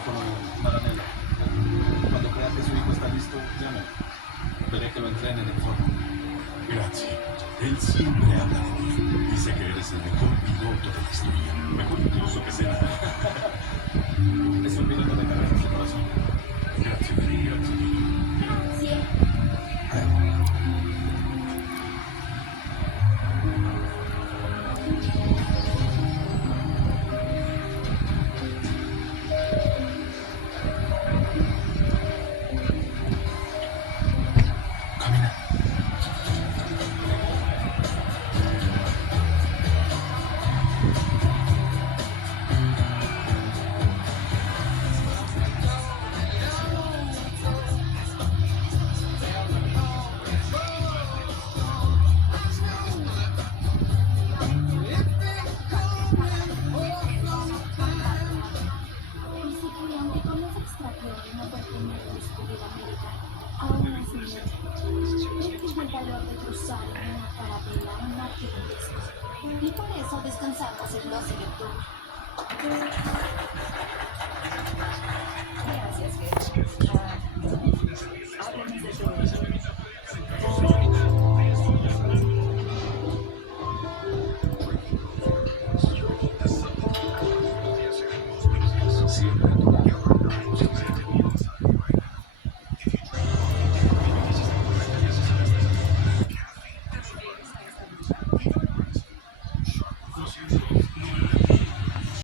teléfono paralelo. Cuando crea que su hijo está listo, llame. Veré que lo entrenen en forma. Grazie. Él siempre habla de ti. Dice que eres el mejor piloto de la historia. Mejor incluso que Senna. Es un piloto de carreras de corazón. Grazie, Freddy. Grazie. Grazie. Camina. Dice que aunque con los extraterrestres no pertenece a descubrir América, aún así es el valor de cruzar en una carabela un mar gigantesco. Y por eso descansamos el 12 de octubre. Gracias, Ger.